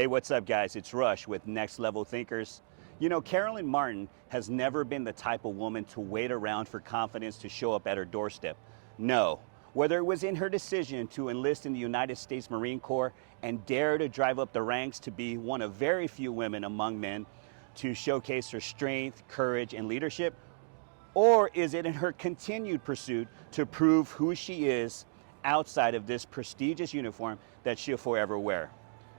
Hey, what's up, guys? It's Rush with Next Level Thinkers. You know, Karalyn Martin has never been the type of woman to wait around for confidence to show up at her doorstep. No. Whether it was in her decision to enlist in the United States Marine Corps and dare to drive up the ranks to be one of very few women among men to showcase her strength, courage, and leadership, or is it in her continued pursuit to prove who she is outside of this prestigious uniform that she'll forever wear?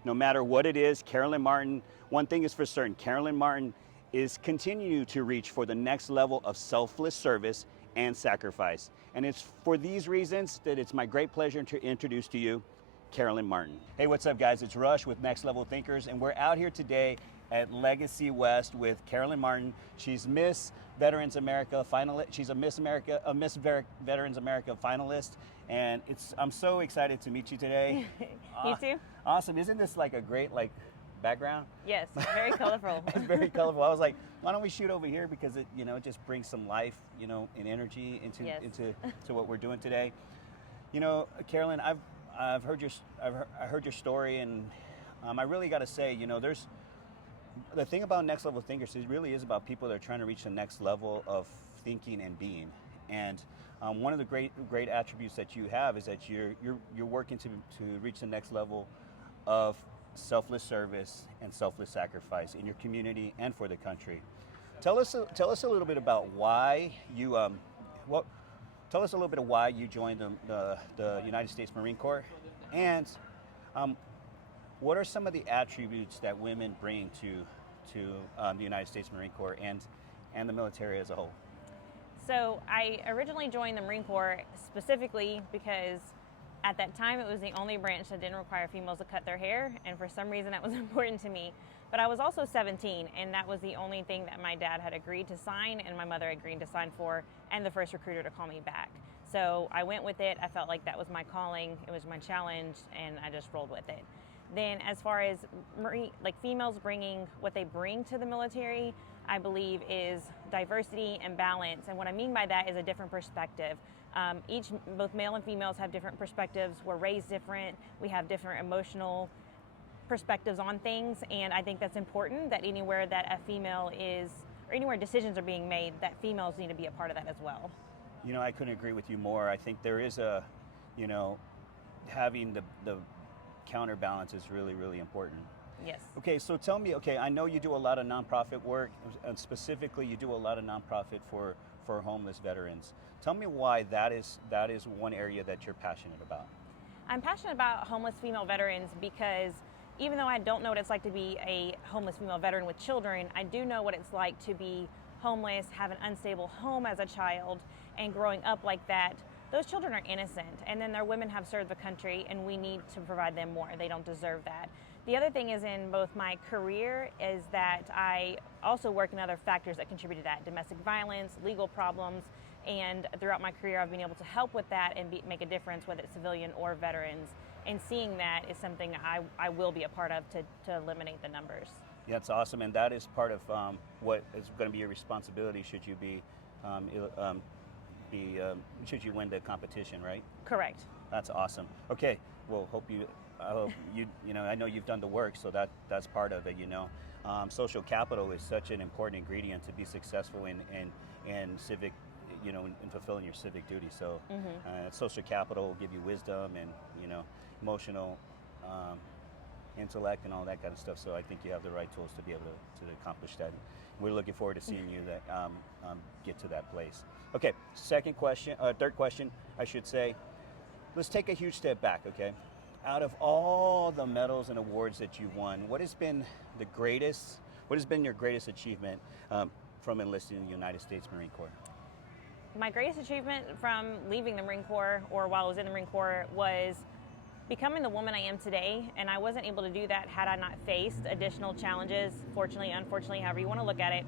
No matter what it is, Karalyn Martin, one thing is for certain, Karalyn Martin is continuing to reach for the next level of selfless service and sacrifice. And it's for these reasons that it's my great pleasure to introduce to you Karalyn Martin. Hey, what's up, guys? It's Rush with Next Level Thinkers, and we're out here today at Legacy West with Karalyn Martin. She's Miss Veterans America finalist. She's a Miss Veterans America finalist, and I'm so excited to meet you today. You too? Awesome! Isn't this like a great background? Yes, very colorful. It's very colorful. I was like, why don't we shoot over here, because it it just brings some life and energy into what we're doing today. Karalyn, I've heard your story, and I really got to say, there's the thing about Next Level Thinkers. It really is about people that are trying to reach the next level of thinking and being. And one of the great attributes that you have is that you're working to reach the next level of selfless service and selfless sacrifice in your community and for the country. Tell us a little bit about why you Tell us a little bit of why you joined the United States Marine Corps, and what are some of the attributes that women bring to the United States Marine Corps and the military as a whole? So I originally joined the Marine Corps specifically because at that time it was the only branch that didn't require females to cut their hair, and for some reason that was important to me. But I was also 17, and that was the only thing that my dad had agreed to sign and my mother agreed to sign for, and the first recruiter to call me back. So I went with it. I felt like that was my calling, it was my challenge, and I just rolled with it. Then as far as females bringing what they bring to the military, I believe is diversity and balance. And what I mean by that is a different perspective. Both male and females have different perspectives. We're raised different. We have different emotional perspectives on things. And I think that's important, that anywhere that a female is, or anywhere decisions are being made, that females need to be a part of that as well. I couldn't agree with you more. I think there is having the counterbalance is really, really important. Yes. Okay, so tell me, I know you do a lot of nonprofit work, and specifically you do a lot of nonprofit for homeless veterans. Tell me why that is one area that you're passionate about. I'm passionate about homeless female veterans because even though I don't know what it's like to be a homeless female veteran with children, I do know what it's like to be homeless, have an unstable home as a child, and growing up like that. Those children are innocent, and then their women have served the country, and we need to provide them more. They don't deserve that. The other thing is, in both my career, is that I also work in other factors that contribute to that: domestic violence, legal problems, and throughout my career I've been able to help with that and make a difference, whether it's civilian or veterans. And seeing that is something I will be a part of to eliminate the numbers. Yeah, that's awesome, and that is part of what is going to be your responsibility should you should you win the competition, right? Correct. That's awesome. Okay, well, I know you've done the work, so that's part of it. Social capital is such an important ingredient to be successful in civic, in fulfilling your civic duty. So social capital will give you wisdom and emotional intellect and all that kind of stuff. So I think you have the right tools to be able to accomplish that. We're looking forward to seeing you get to that place. Okay, third question, I should say. Let's take a huge step back, okay? Out of all the medals and awards that you won, what has been your greatest achievement from enlisting in the United States Marine Corps? My greatest achievement from leaving the Marine Corps, or while I was in the Marine Corps, was becoming the woman I am today. And I wasn't able to do that had I not faced additional challenges, fortunately, unfortunately, however you want to look at it.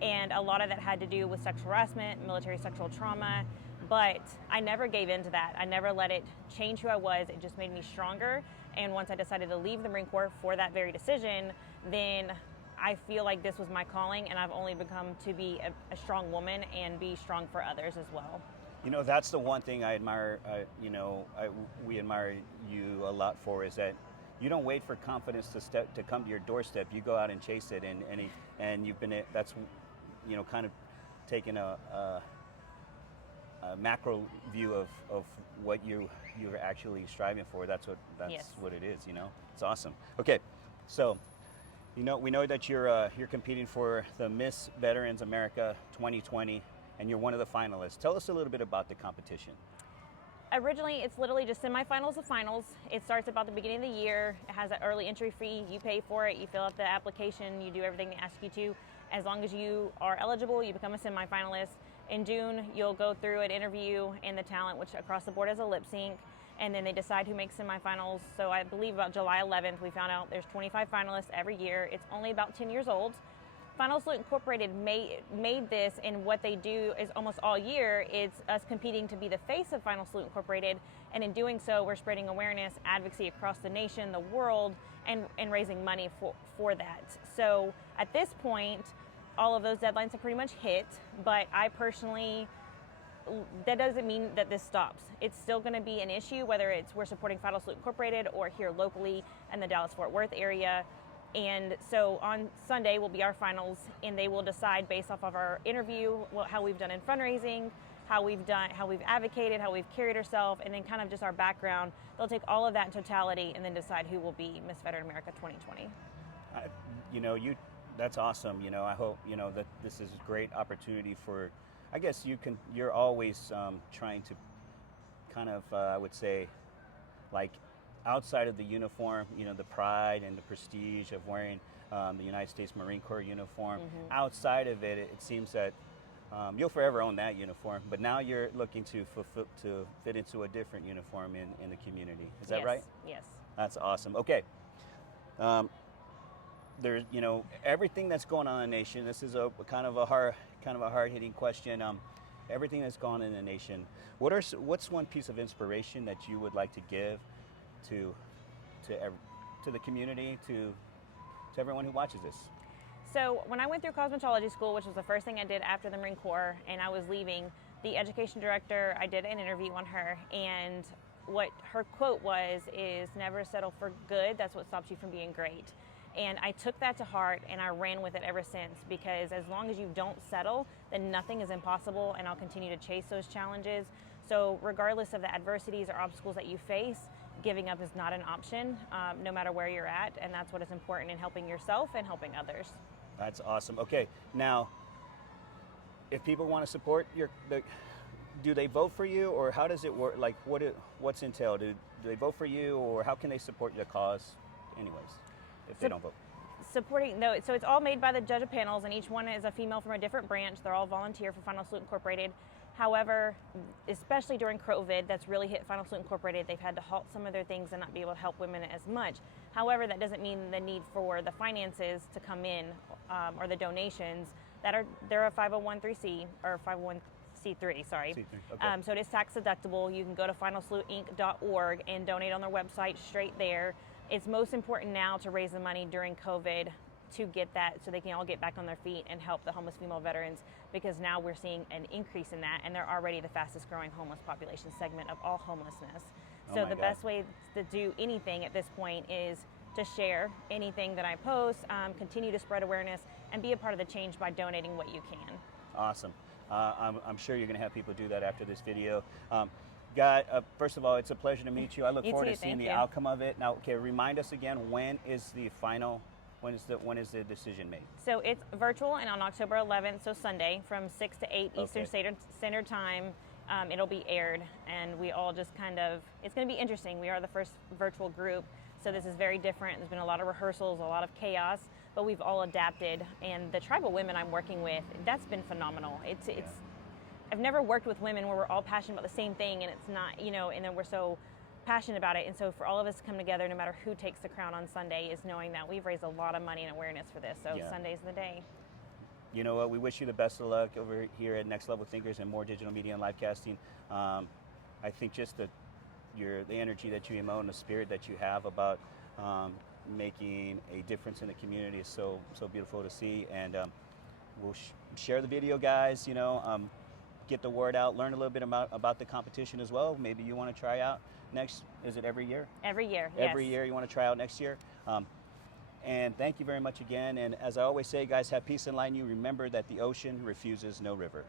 And a lot of that had to do with sexual harassment, military sexual trauma. But I never gave in to that. I never let it change who I was. It just made me stronger. And once I decided to leave the Marine Corps for that very decision, then I feel like this was my calling, and I've only become to be a strong woman and be strong for others as well. That's the one thing I admire, we admire you a lot for, is that you don't wait for confidence to come to your doorstep. You go out and chase it, and you've been, that's, kind of taking a macro view of what you're actually striving for. That's Yes. what it is. It's awesome. Okay, so we know that you're competing for the Miss Veterans America 2020, and you're one of the finalists. Tell us a little bit about the competition. Originally, it's literally just semifinals of finals. It starts about the beginning of the year. It has an early entry fee. You pay for it. You fill out the application. You do everything they ask you to. As long as you are eligible, you become a semifinalist. In June, you'll go through an interview and the talent, which across the board is a lip sync, and then they decide who makes semifinals. So I believe about July 11th, we found out there's 25 finalists every year. It's only about 10 years old. Final Salute Incorporated made this, and what they do is almost all year, it's us competing to be the face of Final Salute Incorporated, and in doing so, we're spreading awareness, advocacy across the nation, the world, and raising money for that. So at this point, all of those deadlines have pretty much hit, but I personally, that doesn't mean that this stops. It's still going to be an issue, whether we're supporting Final Salute Incorporated or here locally in the Dallas-Fort Worth area. And so on Sunday will be our finals, and they will decide based off of our interview how we've done in fundraising, how we've advocated, how we've carried ourselves, and then kind of just our background. They'll take all of that in totality and then decide who will be Miss Veteran America 2020. That's awesome. I hope that this is a great opportunity for. I guess you're always trying to kind of I would say, like, outside of the uniform, the pride and the prestige of wearing the United States Marine Corps uniform. Mm-hmm. Outside of it, it seems that you'll forever own that uniform, but now you're looking to fit into a different uniform in the community. Is that right? Yes. That's awesome. Okay. There's, everything that's going on in the nation. This is a kind of a hard-hitting question. Everything that's gone on in the nation. What's one piece of inspiration that you would like to give to the community, to everyone who watches this? So when I went through cosmetology school, which was the first thing I did after the Marine Corps, and I was leaving, the education director, I did an interview on her, and what her quote is never settle for good. That's what stops you from being great. And I took that to heart, and I ran with it ever since, because as long as you don't settle, then nothing is impossible, and I'll continue to chase those challenges. So regardless of the adversities or obstacles that you face, giving up is not an option, no matter where you're at, and that's what is important in helping yourself and helping others. That's awesome. Okay, now, if people want to support do they vote for you, or how does it work? Like, what's entailed? Do they vote for you, or how can they support the cause, anyways, if they don't vote? So it's all made by the judge of panels, and each one is a female from a different branch. They're all volunteer for Final Salute Incorporated. However, especially during COVID, that's really hit Final Salute Incorporated. They've had to halt some of their things and not be able to help women as much. However, that doesn't mean the need for the finances to come in or the donations. They're a 501c or 501c3, sorry. C3, okay. So it is tax deductible. You can go to finalsaluteinc.org and donate on their website straight there. It's most important now to raise the money during COVID to get that so they can all get back on their feet and help the homeless female veterans, because now we're seeing an increase in that, and they're already the fastest growing homeless population segment of all homelessness. So the best way to do anything at this point is to share anything that I post, continue to spread awareness, and be a part of the change by donating what you can. Awesome. I'm sure you're going to have people do that after this video. First of all, it's a pleasure to meet you. I look forward to seeing the outcome of it. Now, okay, remind us again, when is the decision made? So it's virtual, and on October 11th, so Sunday, from 6 to 8 Eastern Standard Time, it'll be aired, and we all just it's going to be interesting. We are the first virtual group, so this is very different. There's been a lot of rehearsals, a lot of chaos, but we've all adapted, and the tribal women I'm working with, that's been phenomenal. I've never worked with women where we're all passionate about the same thing, and it's not, and then we're so passionate about it. And so for all of us to come together, no matter who takes the crown on Sunday, is knowing that we've raised a lot of money and awareness for this. So Sunday's the day. You know what? We wish you the best of luck over here at Next Level Thinkers and more digital media and live casting. I think just the energy that you emote and the spirit that you have about making a difference in the community is so beautiful to see. And we'll share the video, guys. get the word out, learn a little bit about the competition as well. Maybe you want to try out next, is it every year? Every year, Every yes. year you want to try out next year. And thank you very much again. And as I always say, guys, have peace and light in you. Remember that the ocean refuses no river.